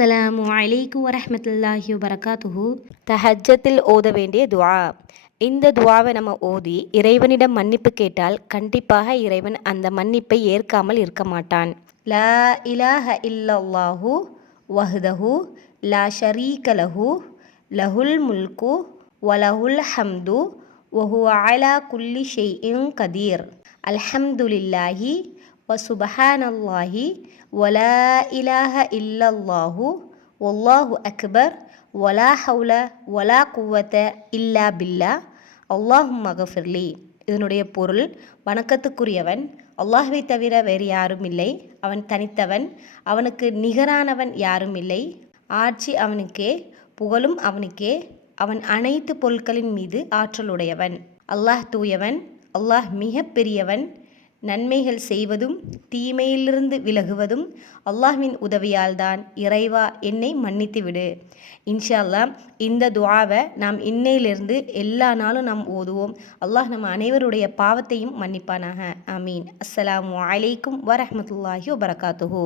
அஸ்ஸலாமு அலைக்கும் வரஹ்மத்துல்லாஹி வபரகாத்துஹு. தஹஜ்ஜத்தில் ஓத வேண்டிய துஆ. இந்த துஆவை நம்ம ஓதி இறைவனிடம் மன்னிப்பு கேட்டால் கண்டிப்பாக இறைவன் அந்த மன்னிப்பை ஏற்காமல் இருக்க மாட்டான். லா இலாஹ இல்லல்லாஹு வஹ்தஹு லா ஷரீக லஹு லஹுல் முல்கு வலஹுல் ஹம்து வஹுவ அலா குல்லி ஷைஇன் கதீர். அல்ஹம்துலில்லாஹி வசுபஹானல்லாஹி வலா இலாஹ இல்லல்லாஹு வல்லாஹு அக்பர் வலா ஹவுல வலா குவத்த இல்லா பில்லா அல்லாஹும்ம கஃபிர்லி. இதனுடைய பொருள், வணக்கத்துக்குரியவன் அல்லாஹ்வை தவிர வேறு யாரும் இல்லை, அவன் தனித்தவன், அவனுக்கு நிகரானவன் யாரும் இல்லை, ஆட்சி அவனுக்கே, புகழும் அவனுக்கே, அவன் அனைத்து பொருட்களின் மீது ஆற்றலுடையவன். அல்லாஹ் தூயவன், அல்லாஹ் மிக பெரியவன். நன்மைகள் செய்வதும் தீமையிலிருந்து விலகுவதும் அல்லாஹ்வின் உதவியால் தான். இறைவா, என்னை மன்னித்து விடு. இன்ஷா அல்லாஹ் இந்த துஆவை நாம் இன்னையிலிருந்து எல்லா நாளும் நாம் ஓதுவோம். அல்லாஹ் நம்ம அனைவருடைய பாவத்தையும் மன்னிப்பானாக. ஆமீன். அஸ்ஸலாமு அலைக்கும் வரஹ்மத்துல்லாஹி வபரகாத்துஹு.